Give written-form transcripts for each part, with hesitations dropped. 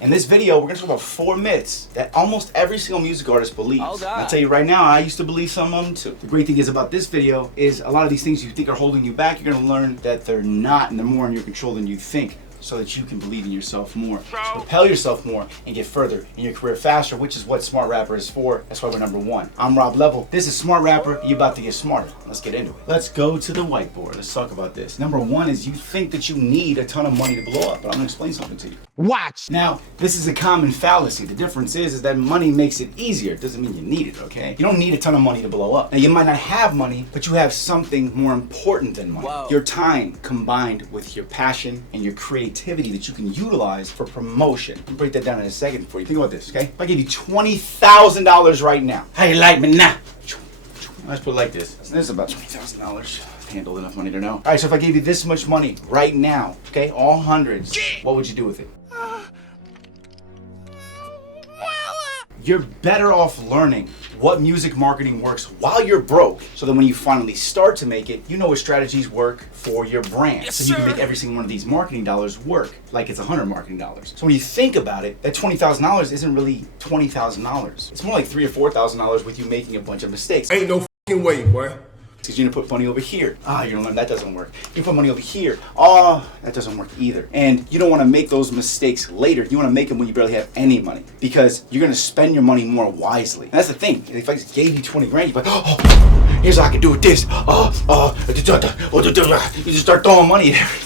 In this video, we're gonna talk about 4 myths that almost every single music artist believes. Oh, God. I'll tell you right now, I used to believe some of them too. The great thing is about this video is a lot of these things you think are holding you back, you're gonna learn that they're not, and they're more in your control than you think, so that you can believe in yourself more, propel yourself more, and get further in your career faster, which is what Smart Rapper is for. That's why we're #1. I'm Rob Level. This is Smart Rapper. You're about to get smarter. Let's get into it. Let's go to the whiteboard. Let's talk about this. #1 is you think that you need a ton of money to blow up, but I'm gonna explain something to you. Watch. Now, this is a common fallacy. The difference is that money makes it easier. It doesn't mean you need it, okay? You don't need a ton of money to blow up. Now, you might not have money, but you have something more important than money. Whoa. Your time combined with your passion and your creativity that you can utilize for promotion. I'll break that down in a second for you. Think about this, okay? If I give you $20,000 right now, how you like me now? Let's put it like this. This is about $20,000. Handled enough money to know. All right, so if I gave you this much money right now, okay, all hundreds, what would you do with it? You're better off learning what music marketing works while you're broke, so that when you finally start to make it, you know what strategies work for your brand. Yes, so you can sir. make every single one of these marketing dollars work like it's 100 marketing dollars. So when you think about it, that $20,000 isn't really $20,000. It's more like $3,000 or $4,000 with you making a bunch of mistakes. Ain't no f***ing way, boy. Because you're gonna put money over here. You're gonna learn that doesn't work. You put money over here. That doesn't work either. And you don't wanna make those mistakes later. You wanna make them when you barely have any money, because you're gonna spend your money more wisely. And that's the thing. If I just gave you 20 grand, you'd be like, here's what I can do with this. You just start throwing money at everything.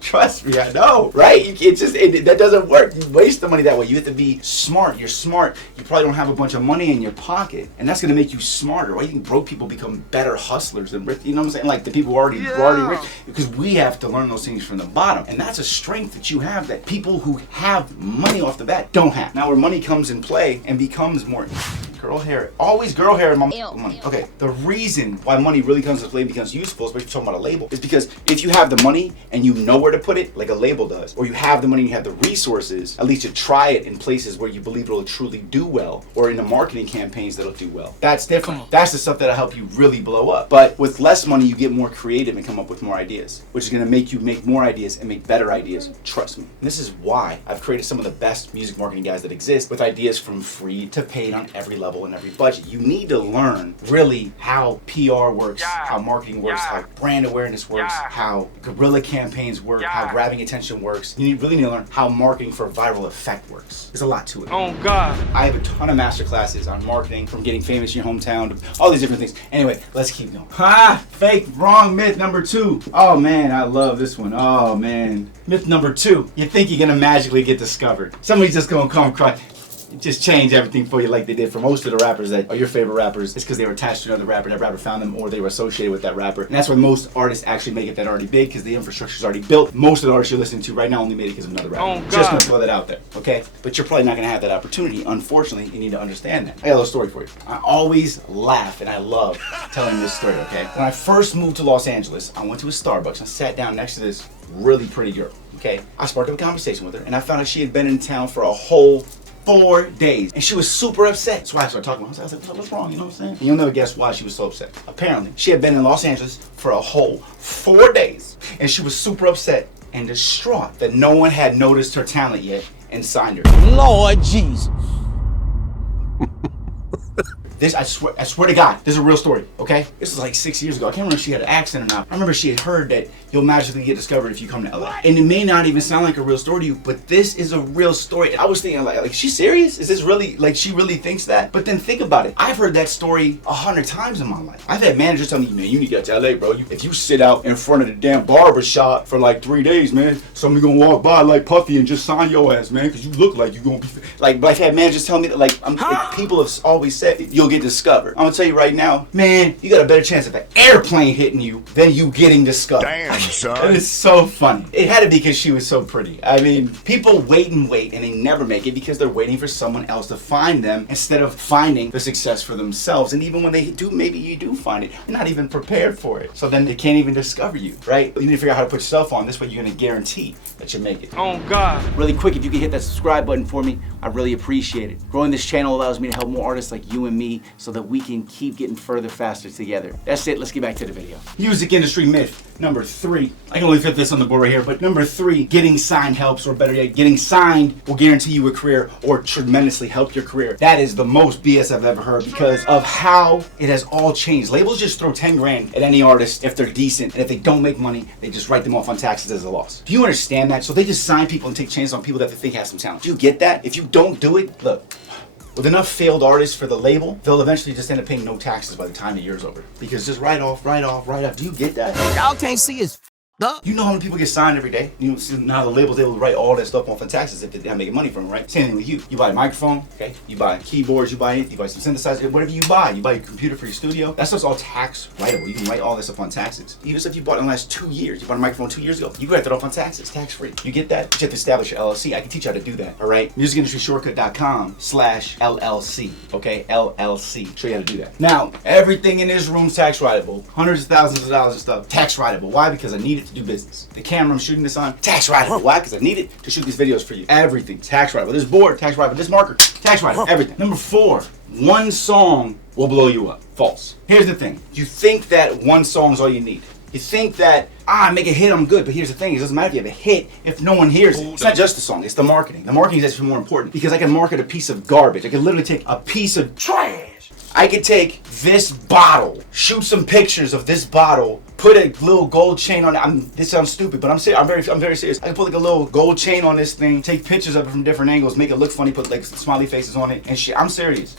Trust me, I know, right? That doesn't work. You waste the money that way. You have to be smart. You're smart. You probably don't have a bunch of money in your pocket, and that's gonna make you smarter. Why you think broke people become better hustlers than rich? You know what I'm saying? Like the people who are already rich, because we have to learn those things from the bottom, and that's a strength that you have that people who have money off the bat don't have. Now, where money comes in play and becomes more. Girl hair. Always girl hair in my money. Okay, the reason why money really comes into play and becomes useful, especially talking about a label, is because if you have the money and you know where to put it, like a label does, or you have the money and you have the resources, at least you try it in places where you believe it'll truly do well, or in the marketing campaigns that'll do well. That's different. That's the stuff that'll help you really blow up. But with less money, you get more creative and come up with more ideas, which is gonna make you make more ideas and make better ideas. Trust me. And this is why I've created some of the best music marketing guys that exist, with ideas from free to paid on every level and every budget. You need to learn really how PR works, how marketing works, how brand awareness works, how guerrilla campaigns work, how grabbing attention works. You really need to learn how marketing for viral effect works. There's a lot to it. Oh God. I have a ton of masterclasses on marketing, from getting famous in your hometown to all these different things. Anyway, let's keep going. Fake, wrong myth #2. Oh man, I love this one. Oh man. Myth #2. You think you're gonna magically get discovered. Somebody's just gonna come cry. Just change everything for you, like they did for most of the rappers that are your favorite rappers. It's because they were attached to another rapper, that rapper found them, or they were associated with that rapper. And that's why most artists actually make it that already big, because the infrastructure's already built. Most of the artists you're listening to right now only made it because of another rapper. Oh, God. Just gonna throw that out there, okay? But you're probably not gonna have that opportunity. Unfortunately, you need to understand that. I got a little story for you. I always laugh and I love telling this story, okay? When I first moved to Los Angeles, I went to a Starbucks. I sat down next to this really pretty girl, okay? I sparked up a conversation with her, and I found out she had been in town for a whole 4 days, and she was super upset. So I started talking to her. I was like, what's wrong? You know what I'm saying? And you'll never guess why she was so upset. Apparently, she had been in Los Angeles for a whole 4 days, and she was super upset and distraught that no one had noticed her talent yet and signed her. Lord Jesus. This, I swear to God, this is a real story, okay? This was like 6 years ago. I can't remember if she had an accent or not. I remember she had heard that you'll magically get discovered if you come to LA. And it may not even sound like a real story to you, but this is a real story. I was thinking like, is she serious? Is this really, like, she really thinks that? But then think about it. I've heard that story 100 times in my life. I've had managers tell me, man, you need to get to LA, bro. If you sit out in front of the damn barber shop for like 3 days, man, somebody gonna walk by like Puffy and just sign your ass, man, because you look like you gonna be, like, but I've had managers tell me that, like, people have always said, you'll get discovered. I'm gonna tell you right now, man, you got a better chance of an airplane hitting you than you getting discovered. Damn, son. That is so funny. It had to be because she was so pretty. I mean, people wait and wait and they never make it because they're waiting for someone else to find them instead of finding the success for themselves. And even when they do, maybe you do find it, you're not even prepared for it. So then they can't even discover you, right? You need to figure out how to put yourself on. This way you're gonna guarantee that you make it. Oh God. Really quick, if you could hit that subscribe button for me, I really appreciate it. Growing this channel allows me to help more artists like you and me me so that we can keep getting further, faster together. That's it. Let's get back to the video. Music industry myth number 3. I can only fit this on the board right here, but number 3, getting signed helps, or better yet, getting signed will guarantee you a career or tremendously help your career. That is the most BS I've ever heard because of how it has all changed. Labels just throw 10 grand at any artist if they're decent, and if they don't make money, they just write them off on taxes as a loss. Do you understand that? So they just sign people and take chances on people that they think have some talent. Do you get that? If you don't do it, look, with enough failed artists for the label, they'll eventually just end up paying no taxes by the time the year's over. Because just write off. Do you get that? Y'all can't see his up. You know how many people get signed every day? You know, now the label's able to write all that stuff off on taxes if they're not making money from it, right? Same thing with you. You buy a microphone, okay? You buy keyboards, you buy anything, you buy some synthesizers, whatever you buy. You buy a computer for your studio. That stuff's all tax writable. You can write all this stuff on taxes. Even if you bought it in the last 2 years, you bought a microphone 2 years ago, you can write that off on taxes, tax free. You get that? You have to establish your LLC. I can teach you how to do that, all right? musicindustryshortcut.com/LLC, okay? LLC. Show you how to do that. Now, everything in this room's tax writable. Hundreds of thousands of dollars of stuff, tax writable. Why? Because I need it to do business. The camera I'm shooting this on, tax writable. Why? Because I need it to shoot these videos for you. Everything, tax writable. This board, tax writable. This marker, tax writable. Everything. Number 4, one song will blow you up. False. Here's the thing. You think that one song is all you need. You think that, make a hit, I'm good. But here's the thing, it doesn't matter if you have a hit if no one hears it. It's not just the song, it's the marketing. The marketing is actually more important because I can market a piece of garbage. I can literally take a piece of trash. I could take this bottle, shoot some pictures of this bottle, put a little gold chain on it. This sounds stupid, but I'm very serious. I can put like a little gold chain on this thing, take pictures of it from different angles, make it look funny, put like smiley faces on it and shit. I'm serious.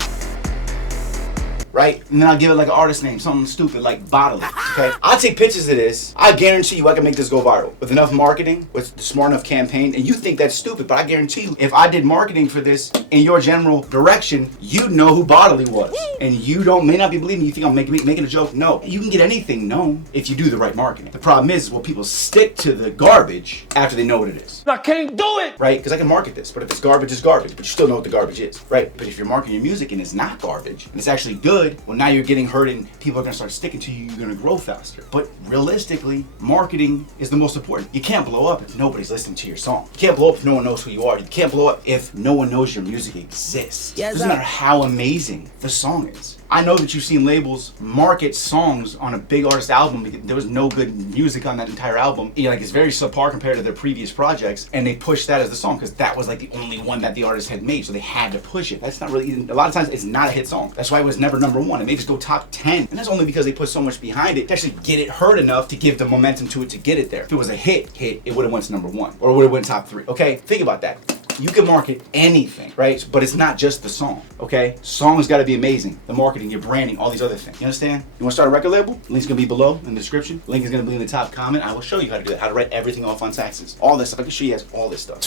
Right? And then I'll give it like an artist name, something stupid like Bottle It, okay? I'll take pictures of this. I guarantee you I can make this go viral. With enough marketing, with the smart enough campaign, and you think that's stupid, but I guarantee you, if I did marketing for this in your general direction, you'd know who Bottle It was. And you may not be believing me, you think I'm making a joke. No, you can get anything known if you do the right marketing. The problem is, well, people stick to the garbage after they know what it is. I can't do it! Right? Because I can market this, but if it's garbage, it's garbage, but you still know what the garbage is, right? But if you're marketing your music and it's not garbage, and it's actually good, well, now you're getting heard and people are gonna start sticking to you, you're gonna grow faster. But realistically, marketing is the most important. You can't blow up if nobody's listening to your song. You can't blow up if no one knows who you are. You can't blow up if no one knows your music exists. Yes, doesn't matter how amazing the song is. I know that you've seen labels market songs on a big artist album because there was no good music on that entire album. You know, like it's very subpar compared to their previous projects, and they pushed that as the song because that was like the only one that the artist had made, so they had to push it. That's not really, a lot of times it's not a hit song. That's why it was never number 1. It may just go top 10, and that's only because they put so much behind it to actually get it heard enough to give the momentum to it to get it there. If it was a hit, it would have went to number 1, or it would have went top 3. Okay, think about that. You can market anything, right? But it's not just the song, okay? Song's gotta be amazing. The marketing, your branding, all these other things. You understand? You wanna start a record label? Link's gonna be below in the description. Link is gonna be in the top comment. I will show you how to do that, how to write everything off on taxes. All this stuff, I can show you guys all this stuff.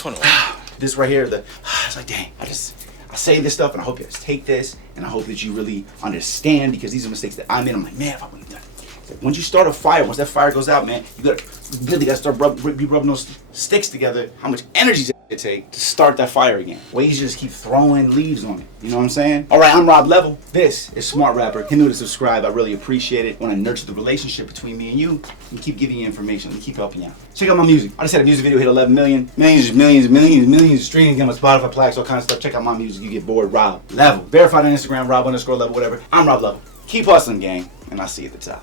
This right here, it's like, dang, I say this stuff and I hope you guys take this and I hope that you really understand because these are mistakes that I made. I'm like, man, if I wouldn't have done it. Once you start a fire, once that fire goes out, man, you really gotta start rubbing those sticks together. How much energy does it take to start that fire again? Way easier to just keep throwing leaves on it. You know what I'm saying? All right, I'm Rob Level. This is Smart Rapper. Hit me with a subscribe. I really appreciate it. Want to nurture the relationship between me and you and keep giving you information and keep helping you out. Check out my music. I just had a music video hit 11 million. Millions of streams. Get my Spotify plaques, all kinds of stuff. Check out my music. You get bored. Rob Level. Verified on Instagram. Rob_Level. Whatever. I'm Rob Level. Keep hustling, gang, and I'll see you at the top.